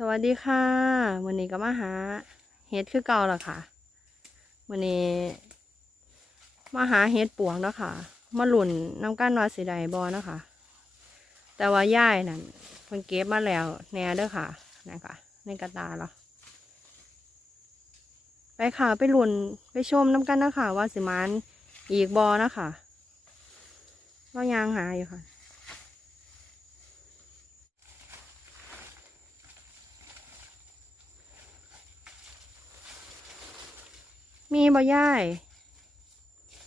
สวัสดีค่ะวันนี้ก็มาหาเฮ็ดคือเก่าและค่ะวันนี้ มาหาเฮ็ดปวงแล้วค่ะ มาหลุนน้ำก้านวาสีใดบอนาะคะแต่ว่าย่ายนั่นเพิ่นเก็บมาแล้วแน่เด้อค่ะนะคะในกระตาแล้วไปค่ะไปหลุนไปชมน้ำกันนะคะว่าสิมานอีกบอนะคะก็ยางหาอยู่ค่ะ มีบ่ย่าย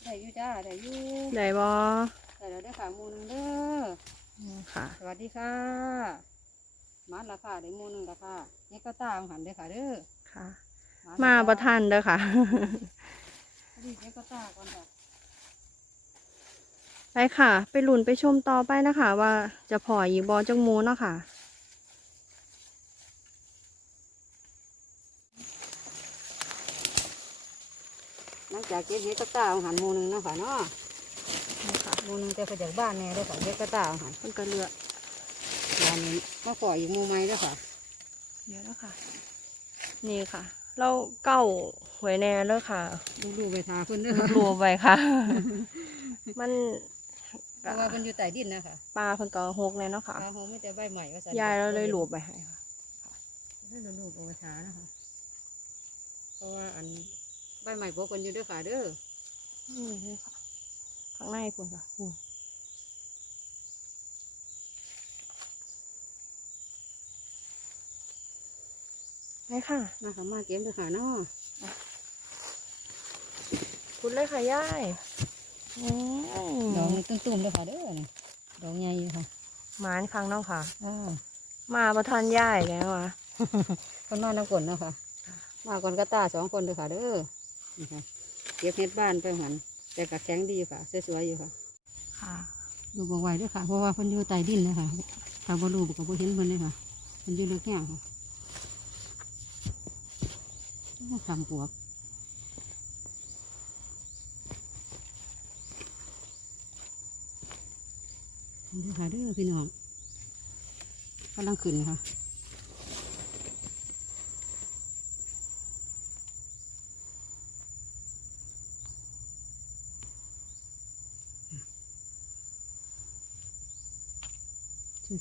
ได้อยู่จ้าได้อยู่ได้บ่ได้แล้วเด้อค่ะหมูหนึงเด้อค่ะ สวัสดีค่ะมาละค่ะได้หมูหนึงละค่ะนี่ก็ตามหันเด้อค่ะเด้อค่ะละมาจ้ประทันเด้อค่ะพอดีนี่ก็ตาก่อนจ้ะไปค่ะ ไปหลุนไปชมต่อไปนะคะ ว่าจะพออีกบอจังหมูเนาะค่ะ หลัง จากเก็บเห็ดก็ตาหันหมูหนึงเนาะค่ะเนาะนี่ค่ะหมูหนึงแต่ไปจากบ้านแน่เด้อค่ะเห็ดก็ตาหันมันก็เลือกวันนี้มาขออีกหมูใหม่เด้อค่ะเดี๋ยวแล้วค่ะ นี่ค่ะ เราเก้าหวยแน่เลยค่ะดูๆไปทาเพิ่นเด้อรวมไปค่ะ มันเพราะว่ามันอยู่ใต้ดินนะคะปลาเพิ่นก็หกเลยเนาะค่ะปลาหงไม่แต่ใบใหม่ว่าซั่นยายเราเลยรวมไปให้ค่ะเด้อลูกๆเอาไปทานะคะเพราะว่าอัน ใบใหม่พกกันอยู่เด้อค่ะเด้อนี่เลยค่ะข้างในคุณค่ะอุ้ยไปค่ะ มาค่ะมาเก็บเด้อค่ะเนาะคุณเลยค่ะย่ายอืมดอกนี่ตุ้มๆเด้อค่ะเด้อนี่ดอกใหญ่อยู่ค่ะหมานครั้งเนาะค่ะอ่ามาประทานย่ายแล้วอะคนมาน้ำกลนเนาะค่ะ มาก่อนก็ตาสองคนเด้อค่ะเด้อ นี่ค่ะเก็บเฮ็ดบ้านไปหันแต่ก็แข็งดีอยู่ค่ะสวยๆอยู่ค่ะค่ะดูบ่ไหวด้วยค่ะ เพราะว่าเพิ่นอยู่ใต้ดินนะคะถ้าบ่รู้ก็บ่เห็นเพิ่นเลยค่ะเพิ่นอยู่ลึกแห้งค่ะทำปวกด้อค่ะเด้อพี่น้องกำลังขึ้นค่ะ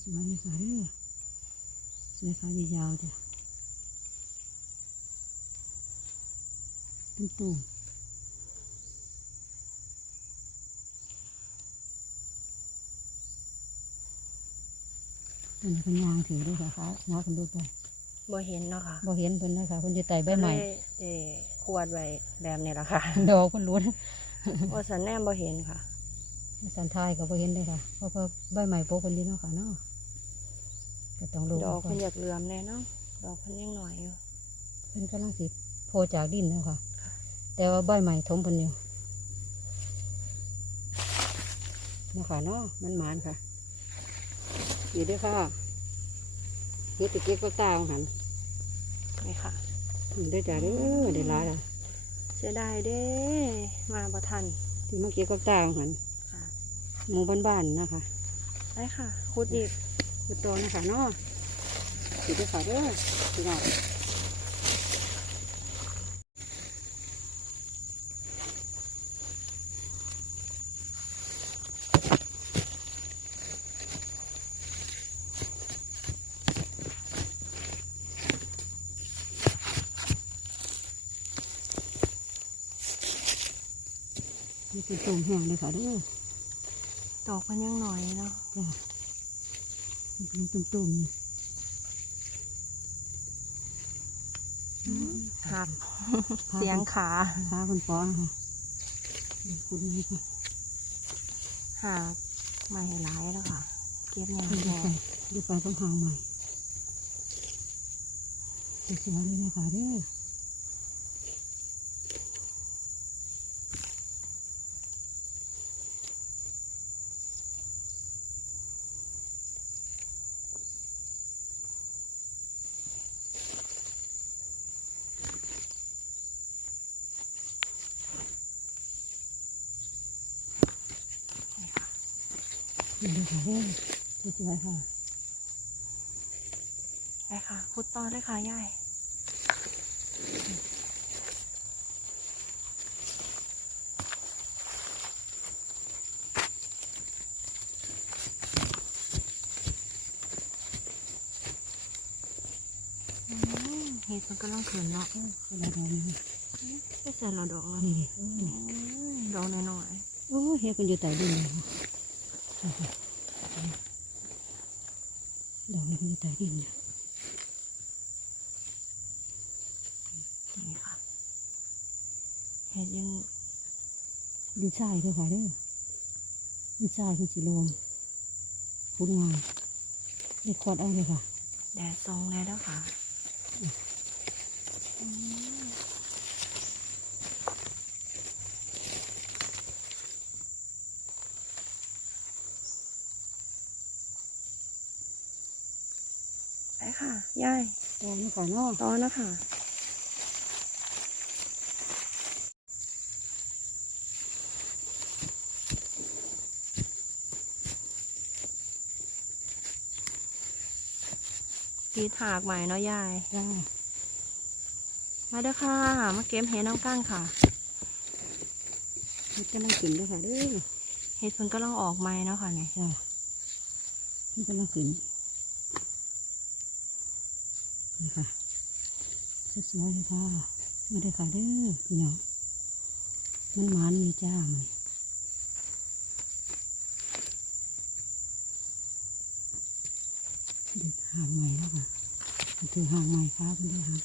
สวยๆเลยค่ะเด้อสวยขายาวๆจ้ะตุ้มตูมตัวนี้เป็นยางถือด้วยค่ะค่ะงาคนดูไปบ่เห็นเนาะค่ะบ่เห็นเพิ่นเลยค่ะเพิ่นอยู่ใต้ใบใหม่ก็เลยเอ่อขวดไว้แบบนี้ละค่ะดอกเพิ่นล้วนว่าสันแนมบ่เห็นค่ะ สันทายก็บ่เห็นเลยค่ะเพราะว่าใบใหม่โปกคนนี้เนาะค่ะเนาะ ก็ต้องดูดอกก่อเพิ่นนอยากเหลื่อมแน่เนาะดอกเพิ่นยังหน่อยอยู่เพิ่นกำลังสิโผล่จากดินแล้วค่ะ แต่ว่าใบใหม่ถมเพิ่นอยู่เนาะค่ะเนาะมันหมานค่ะอยู่ด้วยค่ะเฮ็ดตะเกียบก็ตาเอาหันนี่ค่ะอยู่ด้วยจ้าเด้อเดี๋ยวลาละเสียดายเด้มาบ่ทันที่เมื่อกี้ก็ตาเอาหันค่ะหมู่บ้านๆนะคะได้ค่ะขุดอีก คือตัวนะคะเนาะอยู่ด้วยค่ะเด้อพี่น้องนี่เป็นตุ่มแห้งเลยค่ะเด้อดอกเพิ่นยังหน่อยเนาะจ้ะนี่เป็น ตุ่มๆนี่หักเสียงขาขาคนป้อนค่ะคุณนี่ค่ะหักมาให้ร้ายแล้วค่ะ เก็บยังดูแน่ไปดูไปต้องหางใหม่สวยๆเลยนะคะเด้อ ดูค่ะเด้อสวยๆค่ะไปค่ะพุดต่อเลยค่ะยายเห็ดมันก็ต้องเขินเนาะเวลาดอกนี้ไม่ใส่เราดอกแล้วนี่ดอกน้อยๆโอ้เฮ็ดมันอยู่ใต้ดินเลย ดอกนี้มันอยู่ใต้ดินเนี่ยนี่ค่ะเห็ดยังดินทรายเด้อค่ะเด้อดินทรายคือสีลมพุดงามเด็ดคอดเอาเลยค่ะ แดดทรงแล้วค่ะ ไปค่ะยายตอนนี้ขอเนาะตอนนะคะตีถากใหม่เนาะยายจ้ามาเด้อค่ะ มาเก็บเห็ดน้ำก้านค่ะเฮ็ดกำลังขึ้นเด้วยค่ะเด้อเห็ดเพิ่นก็ลังออกใหม่เนาะค่ะเนี่ยจ้ามันกำลังขึ้น นี่ค่ะสวยๆเลยค่ะมาเด้อค่ะเด้อพี่น้องมันหมานมีจ้าไหมเด็กหางใหม่แล้วค่ะมันถือหางใหม่ค่ะคุณเด้อค่ะ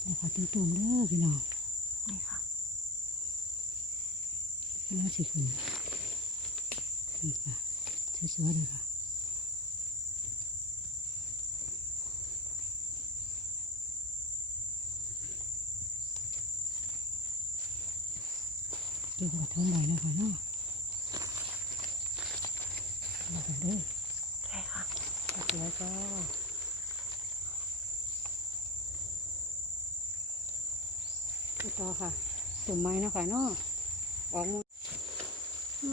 แล้วค่ะตุ้มๆเด้อพี่น้องนี่ค่ะแล้วสิคุณนี่ค่ะสวยๆเลยค่ะ ก็บกระทงใบนะคะเนาะมากันเด้อใช่ค่ะสวยก็ไปต่อค่ะตุ่มไม้เนาะค่ะเนาะออกหมูอื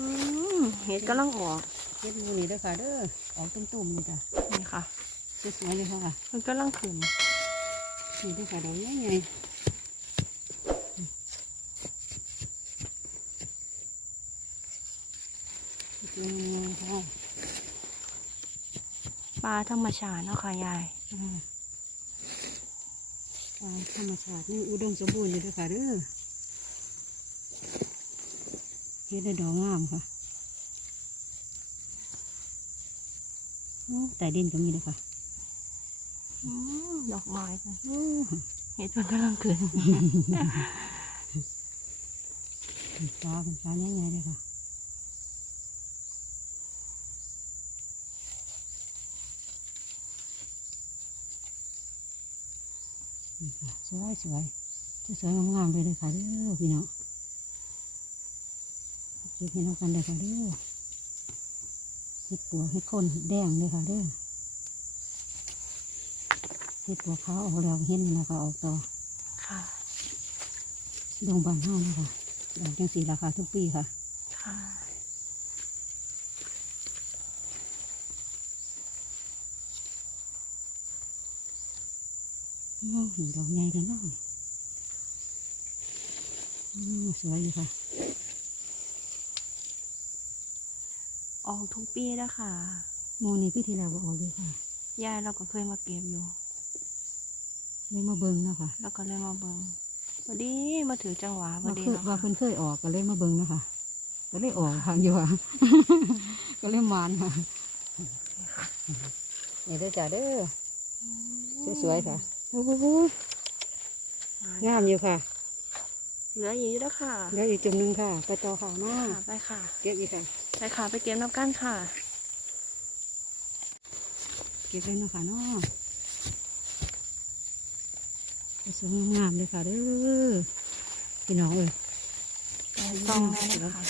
มเห็ดก็ลังออกเฮ็ดหมูนี่เด้อค่ะเด้อออกตุ่มๆนี่จ้ะนี่ค่ะสวยๆเลยค่ะเพิ่นก็ลังขึ้นนี่ด้วยค่ะดอกใหญ่ใหญ่ตัวงามค่ะ ปลาธรรมชาติเนาะค่ะยายอ่าอ่าธรรมชาตินี่อุดมสมบูรณ์อยู่ด้วยค่ะเด้อเฮ็ดได้ดอกงามค่ะโอ้แต่ดินก็มีด้วยค่ะอืมดอกไม้ค่ะโอ้เห็ดเพิ่นก็ลังขึ้นเป็นฟ้าเป็นฟ้าใหญ่ๆเลยค่ะ นี่ค่ะสวยสวยสวยๆงามๆเลยเลยค่ะเด้อพี่น้องเก็บให้น้องกันเลยค่ะเด้อเห็ดปัวเห็ดข้นเห็ดแดงเลยค่ะเด้อเห็ดปัวขาวออกแล้วเห็นนี่นะคะออกต่อค่ะดงบานเฮานะคะดอกจังสีราคาทุกปีค่ะ ค่ะ อ้าวดอกใหญ่กันเนาะอืมสวยอยู่ค่ะ ออกทุกปีแล้วค่ะโมนี่ปีที่แล้วก็ออกเลยค่ะ ยายเราก็เคยมาเก็บอยู่ เลยมาเบิ่งเนาะคะแล้วก็เลยมาเบิ่งพอดีมาถือจังหวะพอว่าดีคือเนาะว่าค่ะเพิ่นเคยออกก็เลยมาเบิ่งเนาะคะก็เลยออกทางอยู่ค่ะ ก็เลยมานค่ะนี่เด้อจ้าเด้อสวยๆค่ะ โอ้โหงามอยู่ค่ะ เหลืออยู่แล้วค่ะเดี๋ยวอีกจุ่มหนึงค่ะ ไปต่อค่ะมาค่ะไปค่ะ เก็บอีกค่ะ ไปค่ะ ไปเก็บน้ำก้านค่ะ เก็บเลยเนาะค่ะเนาะสวยงามเลยค่ะเด้อพี่น้องเอ้ยต้องเลยนะคะ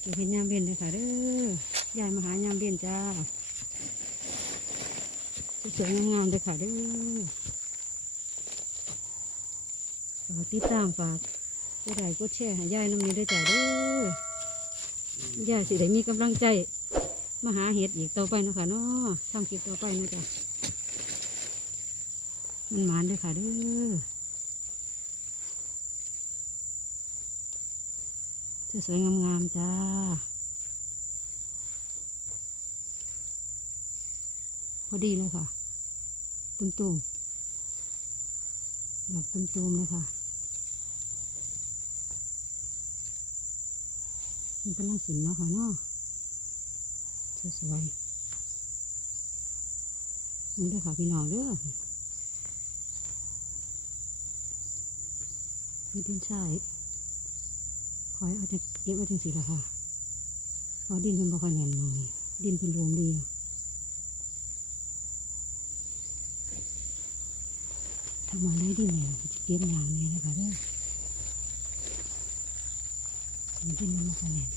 เก็บเห็นยามเบ็นเลยค่ะเด้อยายมาหายามเบ็นจ้า สวยงามๆเลยค่ะเด้อติดตามฝากกดไลค์กดแชร์ห้ยายน้ำนี้ด้จ้าเด้อยายสิได้มีกำลังใจมาหาเห็ดอีกต่อไปนะคะเนาะทำคลิปต่อไปนะจ้ะมันหมานเด้วยค่ะเด้อสวยๆงามๆจ้าพอดีเลยค่ะ ตุ้มๆดอกตุ้มๆเลยค่ะมันเป็นลังสินเนาะค่ะเนาะสวยๆมันด้วยค่ะพี่น้องเด้อมีดินทรายคอยเอาจะเก็บไว้จังสิละค่ะเพราะดินเป็นบ่ค่อยแน่นหน่อยดินเป็นรวมดีอะ ถ้ามาได้ดินเนี่ยจะเก็บอย่างนี้นะคะเด้อมีดินมันบ่ค่อยแน่น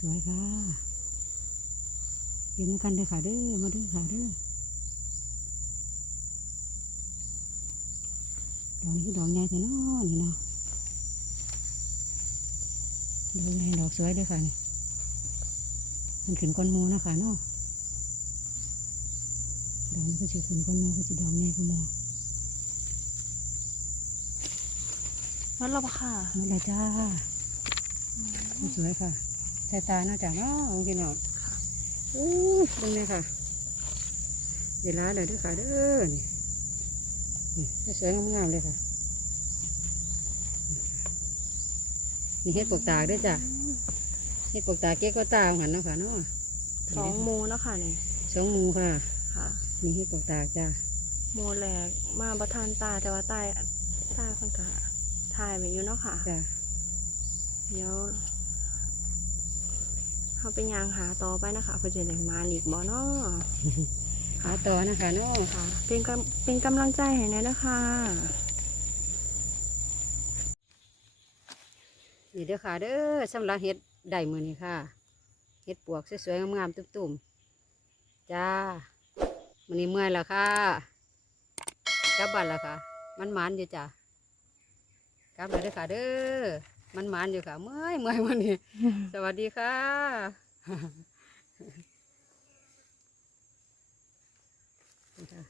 สวยๆค่ะเห็นกันเลยค่ะเด้อ มาด้อค่ะเด้อดอกนี้คือดอกใหญ่แต่น้อนี่เนาะดอกใหญ่ดอกสวยเด้วยค่ะนี่มันขึ้นก้นมูนะคะเนาะ ดอกนี้ก็จะขึ้นก้อนหมูก็จะดอกใหญ่ก็มอมันเราปะค่ะหมดแล้วจ้าสวยค่ะสายตาเนาะจ้ะเนาะโอเคเนาะอู้ตรงนี้ค่ะเดี๋ยวลาเลยเด้วยค่ะเด้อนี่นี่สวยๆงามๆเลยค่ะ นี่เฮ็ดปกตากด้วยจ้ะเฮ็ดปกตากเก๊กก็ตามหันเนาะค่ะเนาะสองโมเนาะค่ะนี่สองหมูค่ะ ค่ะ นี่เฮ็ดปกตากจ้ะโมแรกมาประทานตาแต่ว่าตายตาคนกะถ่ายไปอยู่เนาะค่ะ จ้ะเดี๋ยวเขาไปยางหาต่อไปนะคะเพื่อจะได้มาอีกบ่เนาะหาต่อนะคะเนาะค่ะ เป็นกำเป็นกำลังใจให้แนะนะคะนี่เด้อค่ะเด้อสำหรับเฮ็ดได้มือนี้ค่ะเฮ็ดปวกสวยๆงามๆตุ้มๆ จ้า มันนี้เมื่อยแล้วค่ะกลับบ้านแล้วค่ะ มันหมานอยู่จ้ะกลับเลยเด้อค่ะ เด้อมันหมานอยู่ค่ะ เมื่อยเมื่อยมันนี้ สวัสดีค่ะจ้ะ